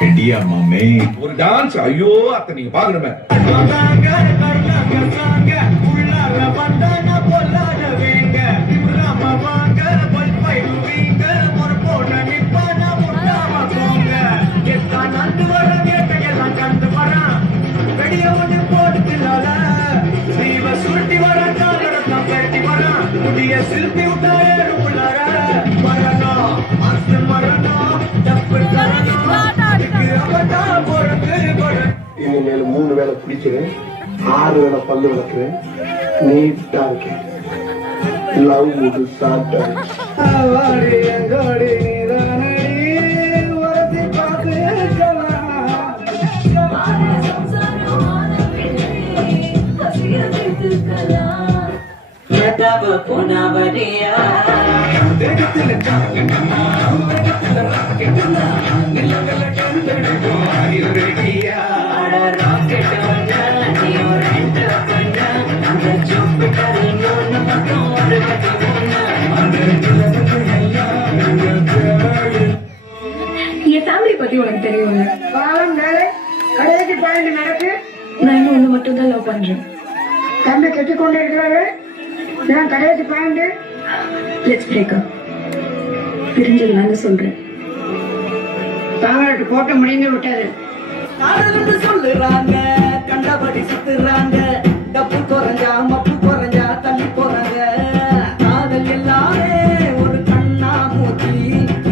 ரெடியா மாமே? ஒரு டான்ஸ். ஐயோ அத்த நீங்க பாக்கணுமே. சில்பி இனிமேல் 3 வேலை பிடிக்கிறேன், 6 வேலை பல்லு விளக்குறேன், நீட்டா இருக்கேன். லவ் முது சாப்பிட்டா என் ஃபேமிலி பத்தி உனக்கு தெரியும்ல. கடைசி பாயிண்ட் நடக்கு. நான் இன்னும் ஒண்ணு மட்டும் தான் லவ் பண்றேன். தம்பி கட்டி கொண்டு இருக்கிறாரு. நான் கடைசி பாயிண்ட். Let's break up. பிரிஞ்சதுனால சொல்றேன். தாங்களுக்கு போட்டு முடிந்து விட்டது. சொல்லுறாங்க, கண்டபடி சுத்துறாங்க, டப்பு குறைஞ்சா மப்பு குறைஞ்சா தள்ளி போறாங்க. காதல் எல்லாமே ஒரு கண்ணா மூச்சு,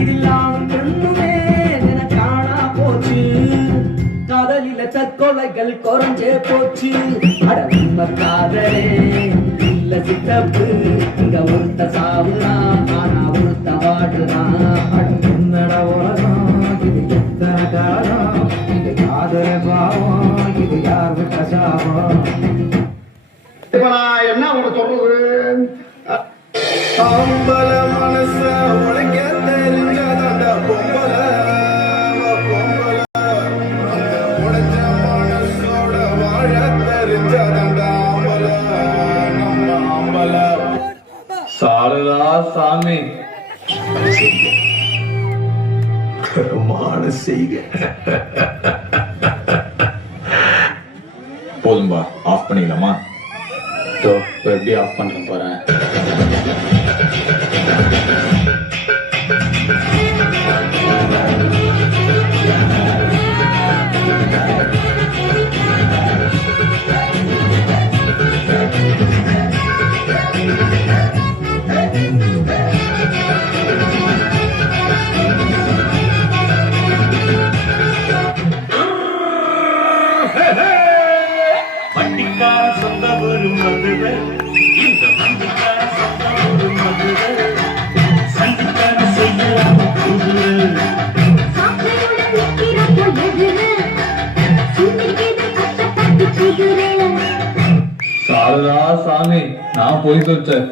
இதில்லாம கண்ணுமே காணா போச்சு. காதலில தற்கொலைகள் குறைஞ்சே போச்சு. அட உண்மை காதலே இல்ல சித்தப்பு. இங்க ஒருத்த சாவுதான், ஆனா ஒருத்த வாடுதான். அட உன்னட உலகம் இது எத்தனை காலம். இது காதலே பாவம், இது யார் விட்ட சாபம். இப்ப நான் என்ன உங்க சொல்றது? அம்பல மனச உடைக்க தெரிஞ்சதாண்டா பொம்பல பொம்பல. உடைஞ்ச மனசோட வாழ தெரிஞ்சதாண்டா அம்பல நம்ம அம்பல. சாலுதா சாமி. மான செய்க. போதும்பா, ஆஃப் பண்ணிடலாமா? எப்படி ஆஃப் பண்றேன் போறேன். வண்டிக்கார சொந்த ஒரு மதுரை, இந்த வண்டிக்கார சொந்த ஒரு மதுரை, சண்டிக்கார செய்யலாம் குதிரை. சாலுதா சாமி, நான் போய் சொல்லிட்டேன்.